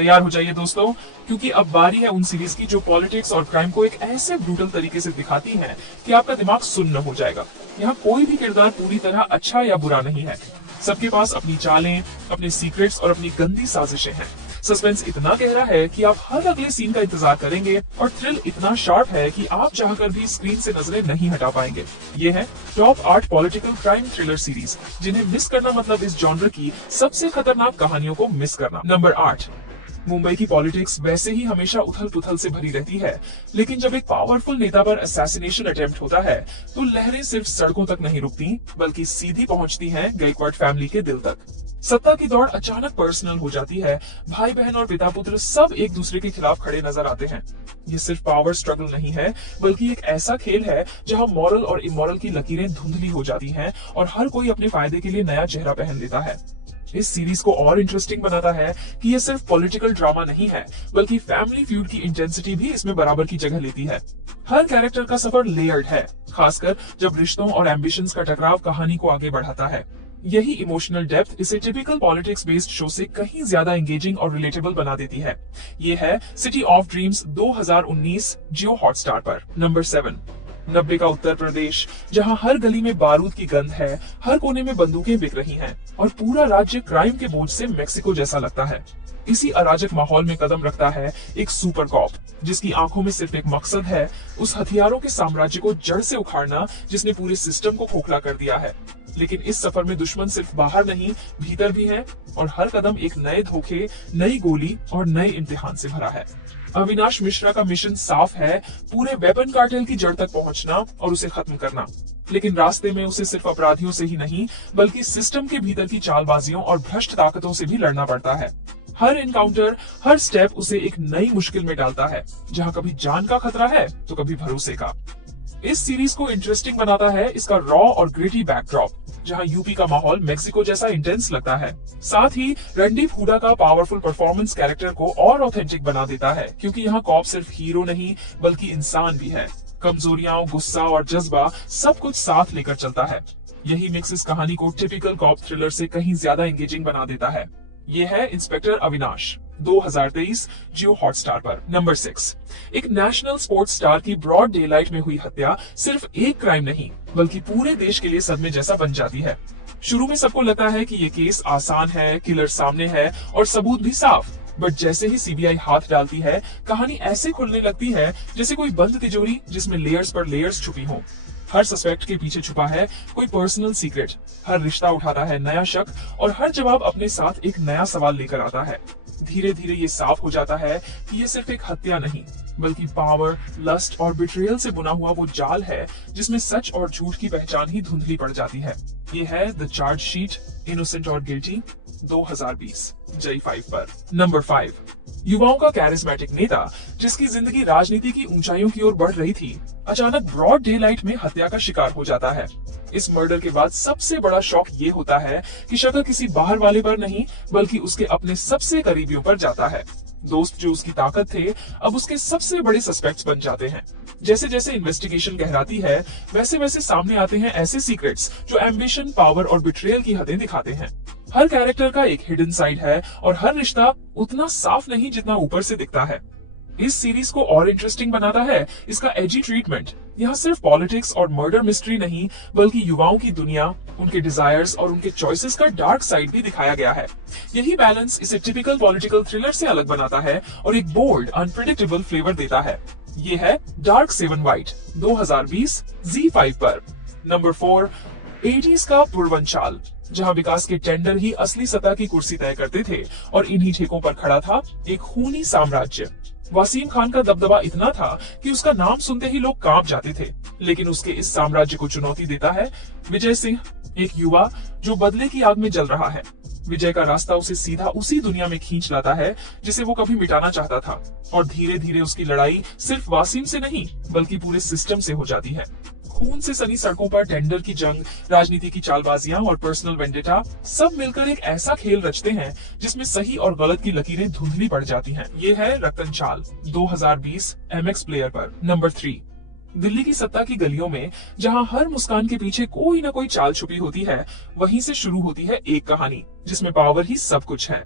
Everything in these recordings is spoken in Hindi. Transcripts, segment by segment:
तैयार हो जाइए दोस्तों, क्योंकि अब बारी है उन सीरीज की जो पॉलिटिक्स और क्राइम को एक ऐसे ब्रूटल तरीके से दिखाती हैं कि आपका दिमाग सुन्न हो जाएगा। यहाँ कोई भी किरदार पूरी तरह अच्छा या बुरा नहीं है। सबके पास अपनी चालें, अपने सीक्रेट्स और अपनी गंदी साजिशें हैं। सस्पेंस इतना गहरा है कि आप हर अगले सीन का इंतजार करेंगे और थ्रिल इतना शार्प है कि आप चाहकर भी स्क्रीन से नजरें नहीं हटा पाएंगे। ये है top 8 political crime thriller series, जिन्हें मिस करना मतलब इस जॉनर की सबसे खतरनाक कहानियों को मिस करना। नंबर 8। मुंबई की पॉलिटिक्स वैसे ही हमेशा उथल पुथल से भरी रहती है, लेकिन जब एक पावरफुल नेता पर असैसिनेशन अटेम्प्ट होता है तो लहरें सिर्फ सड़कों तक नहीं रुकती, बल्कि सीधी पहुंचती हैं गायकवाड़ फैमिली के दिल तक। सत्ता की दौड़ अचानक पर्सनल हो जाती है। भाई बहन और पिता पुत्र सब एक दूसरे के खिलाफ खड़े नजर आते हैं। ये सिर्फ पावर स्ट्रगल नहीं है, बल्कि एक ऐसा खेल है जहां मॉरल और इमोरल की लकीरें धुंधली हो जाती हैं और हर कोई अपने फायदे के लिए नया चेहरा पहन लेता है। इस सीरीज को और इंटरेस्टिंग बनाता है कि ये सिर्फ पॉलिटिकल ड्रामा नहीं है, बल्कि फैमिली फ्यूड की इंटेंसिटी भी इसमें बराबर की जगह लेती है। हर कैरेक्टर का सफर लेयर्ड है, खासकर जब रिश्तों और एम्बिशंस का टकराव कहानी को आगे बढ़ाता है। यही इमोशनल डेप्थ इसे टिपिकल पॉलिटिक्स बेस्ड शो से कहीं ज्यादा एंगेजिंग और रिलेटेबल बना देती है। ये है city of dreams 2019 Jio Hotstar पर। नंबर 7। 90 का उत्तर प्रदेश, जहां हर गली में बारूद की गंध है, हर कोने में बंदूकें बिक रही हैं और पूरा राज्य क्राइम के बोझ से मेक्सिको जैसा लगता है। इसी अराजक माहौल में कदम रखता है एक सुपर कॉप, जिसकी आंखों में सिर्फ एक मकसद है, उस हथियारों के साम्राज्य को जड़ से उखाड़ना जिसने पूरे सिस्टम को खोखला कर दिया है। लेकिन इस सफर में दुश्मन सिर्फ बाहर नहीं, भीतर भी है, और हर कदम एक नए धोखे, नई गोली और नए इम्तिहान से भरा है। अविनाश मिश्रा का मिशन साफ है, पूरे वेपन कार्टेल की जड़ तक पहुंचना और उसे खत्म करना। लेकिन रास्ते में उसे सिर्फ अपराधियों से ही नहीं, बल्कि सिस्टम के भीतर की चालबाजियों और भ्रष्ट ताकतों से भी लड़ना पड़ता है। हर एनकाउंटर, हर स्टेप उसे एक नई मुश्किल में डालता है, जहां कभी जान का खतरा है तो कभी भरोसे का। इस सीरीज को इंटरेस्टिंग बनाता है इसका रॉ और ग्रिटी बैकड्रॉप, जहां यूपी का माहौल मेक्सिको जैसा इंटेंस लगता है। साथ ही रणदीप हुडा का पावरफुल परफॉर्मेंस कैरेक्टर को और ऑथेंटिक बना देता है, क्योंकि यहाँ कॉप सिर्फ हीरो नहीं, बल्कि इंसान भी है। कमजोरियां, गुस्सा और जज्बा सब कुछ साथ लेकर चलता है। यही मिक्स इस कहानी को टिपिकल कॉप थ्रिलर से कहीं ज्यादा एंगेजिंग बना देता है। ये है इंस्पेक्टर अविनाश, 2023 जियो हॉटस्टार पर। नंबर 6। एक नेशनल स्पोर्ट्स स्टार की ब्रॉड डे लाइट में हुई हत्या सिर्फ एक क्राइम नहीं, बल्कि पूरे देश के लिए सदमे जैसा बन जाती है। शुरू में सबको लगता है कि ये केस आसान है, किलर सामने है और सबूत भी साफ, बट जैसे ही सीबीआई हाथ डालती है, कहानी ऐसे खुलने लगती है जैसे कोई बंद तिजोरी जिसमें लेयर्स पर लेयर्स छुपी हो। हर सस्पेक्ट के पीछे छुपा है कोई पर्सनल सीक्रेट, हर रिश्ता उठाता है नया शक और हर जवाब अपने साथ एक नया सवाल लेकर आता है। धीरे धीरे ये साफ हो जाता है कि ये सिर्फ एक हत्या नहीं, बल्कि पावर, लस्ट और बिट्रियल से बुना हुआ वो जाल है जिसमें सच और झूठ की पहचान ही धुंधली पड़ जाती है। ये है द चार्ज शीट, इनोसेंट और गिल्टी, 2020 जय 5 पर। नंबर 5। युवाओं का कैरिस्मेटिक नेता, जिसकी जिंदगी राजनीति की ऊंचाइयों की ओर बढ़ रही थी, अचानक ब्रॉड डे लाइट में हत्या का शिकार हो जाता है। इस मर्डर के बाद सबसे बड़ा शॉक ये होता है कि शक किसी बाहर वाले पर नहीं, बल्कि उसके अपने सबसे करीबियों पर जाता है। दोस्त जो उसकी ताकत थे, अब उसके सबसे बड़े सस्पेक्ट्स बन जाते हैं। जैसे जैसे इन्वेस्टिगेशन गहराती है, वैसे वैसे सामने आते हैं ऐसे सीक्रेट्स जो एम्बिशन, पावर और बिट्रियल की हदें दिखाते हैं। हर कैरेक्टर का एक हिडन साइड है और हर रिश्ता उतना साफ नहीं जितना ऊपर से दिखता है। इस सीरीज को और इंटरेस्टिंग बनाता है इसका एजी ट्रीटमेंट। यहाँ सिर्फ पॉलिटिक्स और मर्डर मिस्ट्री नहीं, बल्कि युवाओं की दुनिया, उनके डिजायर्स और उनके चॉइसेस का डार्क साइड भी दिखाया गया है। यही बैलेंस इसे टिपिकल पॉलिटिकल थ्रिलर से अलग बनाता है और एक बोल्ड, अनप्रेडिक्टेबल फ्लेवर देता है। ये है डार्क 7 वाइट, 2020 Z5 पर। नंबर 4। 80s का पूर्वांचल, जहां विकास के टेंडर ही असली सत्ता की कुर्सी तय करते थे और इन्हीं ठेकों पर खड़ा था एक खूनी साम्राज्य। वसीम खान का दबदबा इतना था कि उसका नाम सुनते ही लोग कांप जाते थे, लेकिन उसके इस साम्राज्य को चुनौती देता है विजय सिंह, एक युवा जो बदले की आग में जल रहा है। विजय का रास्ता उसे सीधा उसी दुनिया में खींच लाता है जिसे वो कभी मिटाना चाहता था, और धीरे धीरे उसकी लड़ाई सिर्फ वासीम से नहीं, बल्कि पूरे सिस्टम से हो जाती है। खून से सनी सड़कों पर टेंडर की जंग, राजनीति की चालबाजियां और पर्सनल वेंडेटा सब मिलकर एक ऐसा खेल रचते हैं जिसमें सही और गलत की लकीरें धुंधली पड़ जाती हैं। ये है रतन चाल, 2020 MX प्लेयर पर। नंबर 3। दिल्ली की सत्ता की गलियों में जहां हर मुस्कान के पीछे कोई ना कोई चाल छुपी होती है, वहीं से शुरू होती है एक कहानी जिसमें पावर ही सब कुछ है।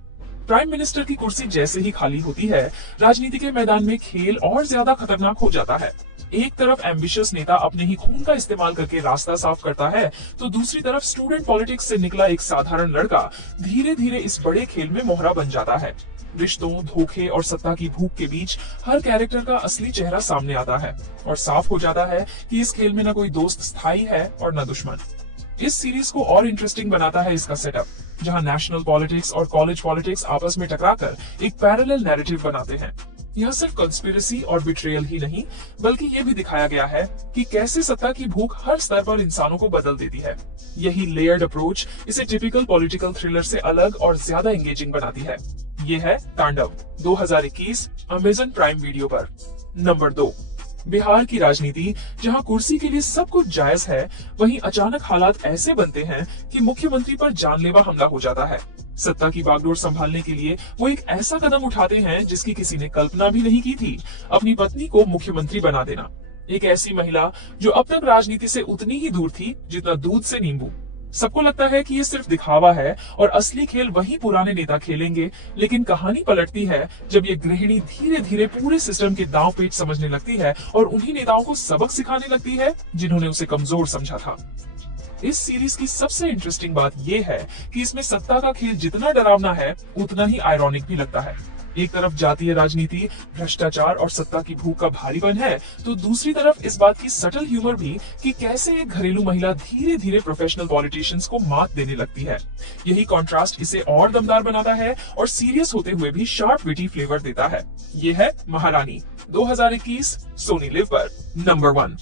प्राइम मिनिस्टर की कुर्सी जैसे ही खाली होती है, राजनीति के मैदान में खेल और ज्यादा खतरनाक हो जाता है। एक तरफ एम्बिशियस नेता अपने ही खून का इस्तेमाल करके रास्ता साफ करता है, तो दूसरी तरफ स्टूडेंट पॉलिटिक्स से निकला एक साधारण लड़का धीरे धीरे इस बड़े खेल में मोहरा बन जाता है। रिश्तों, धोखे और सत्ता की भूख के बीच हर कैरेक्टर का असली चेहरा सामने आता है और साफ हो जाता है कि इस खेल में न कोई दोस्त स्थायी है और न दुश्मन। इस सीरीज को और इंटरेस्टिंग बनाता है इसका सेटअप, जहां नेशनल पॉलिटिक्स और कॉलेज पॉलिटिक्स आपस में टकराकर एक पैरेलल नैरेटिव बनाते हैं। यह सिर्फ कंस्पिरेसी और बिट्रेयल ही नहीं, बल्कि ये भी दिखाया गया है कि कैसे सत्ता की भूख हर स्तर पर इंसानों को बदल देती है। यही लेयर्ड अप्रोच इसे टिपिकल पॉलिटिकल थ्रिलर से अलग और ज्यादा एंगेजिंग बनाती है। ये है तांडव, 2021 अमेज़न प्राइम वीडियो पर। नंबर 2, बिहार की राजनीति, जहां कुर्सी के लिए सब कुछ जायज है, वहीं अचानक हालात ऐसे बनते हैं कि मुख्यमंत्री पर जानलेवा हमला हो जाता है। सत्ता की बागडोर संभालने के लिए वो एक ऐसा कदम उठाते हैं जिसकी किसी ने कल्पना भी नहीं की थी, अपनी पत्नी को मुख्यमंत्री बना देना। एक ऐसी महिला जो अब तक राजनीति से उतनी ही दूर थी जितना दूध से नींबू। सबको लगता है कि ये सिर्फ दिखावा है और असली खेल वही पुराने नेता खेलेंगे, लेकिन कहानी पलटती है जब ये गृहिणी धीरे धीरे पूरे सिस्टम के दांव पेच समझने लगती है और उन्हीं नेताओं को सबक सिखाने लगती है जिन्होंने उसे कमजोर समझा था। इस सीरीज की सबसे इंटरेस्टिंग बात यह है कि इसमें सत्ता का खेल जितना डरावना है, उतना ही आयरॉनिक भी लगता है। एक तरफ जातीय राजनीति, भ्रष्टाचार और सत्ता की भूख का भारीपन है, तो दूसरी तरफ इस बात की सटल ह्यूमर भी कि कैसे एक घरेलू महिला धीरे धीरे प्रोफेशनल पॉलिटिशियंस को मात देने लगती है। यही कॉन्ट्रास्ट इसे और दमदार बनाता है और सीरियस होते हुए भी शार्प विटी फ्लेवर देता है। ये है महारानी, 2021 सोनी लिव पर। नंबर 1,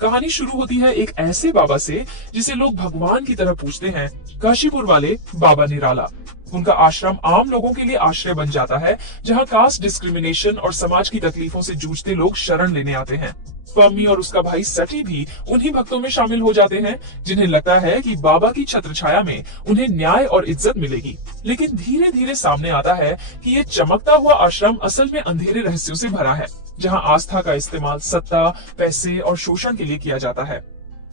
कहानी शुरू होती है एक ऐसे बाबा से जिसे लोग भगवान की तरह पूजते हैं, काशीपुर वाले बाबा निराला। उनका आश्रम आम लोगों के लिए आश्रय बन जाता है, जहां कास्ट डिस्क्रिमिनेशन और समाज की तकलीफों से जूझते लोग शरण लेने आते हैं। पम्मी और उसका भाई सटी भी उन्हीं भक्तों में शामिल हो जाते हैं, जिन्हें लगता है कि बाबा की छत्र छाया में उन्हें न्याय और इज्जत मिलेगी। लेकिन धीरे धीरे सामने आता है कि ये चमकता हुआ आश्रम असल में अंधेरे रहस्यों से भरा है, जहां आस्था का इस्तेमाल सत्ता, पैसे और शोषण के लिए किया जाता है।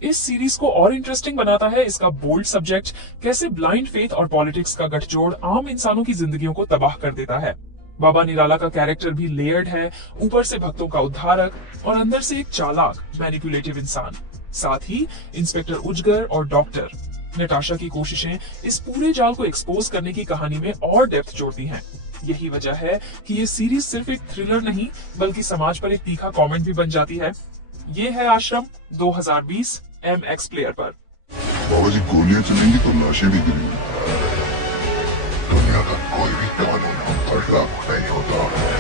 इस सीरीज को और इंटरेस्टिंग बनाता है इसका बोल्ड सब्जेक्ट, कैसे ब्लाइंड फेथ और पॉलिटिक्स का गठजोड़ आम इंसानों की जिंदगियों को तबाह कर देता है। बाबा निराला का कैरेक्टर भी लेयर्ड है, ऊपर से भक्तों का उद्धारक और अंदर से एक चालाक मैनिपुलेटिव इंसान। साथ ही इंस्पेक्टर उजगर और डॉक्टर नताशा की कोशिशें इस पूरे जाल को एक्सपोज करने की कहानी में और डेप्थ जोड़ती हैं। यही वजह है कि ये सीरीज सिर्फ एक थ्रिलर नहीं, बल्कि समाज पर एक तीखा कमेंट भी बन जाती है। ये है आश्रम, 2020 MX प्लेयर पर। बाबा जी, गोलियां चलेंगी तो लाशें भी गिरेंगी। दुनिया का कोई भी कानून हम पर लागू नहीं होता।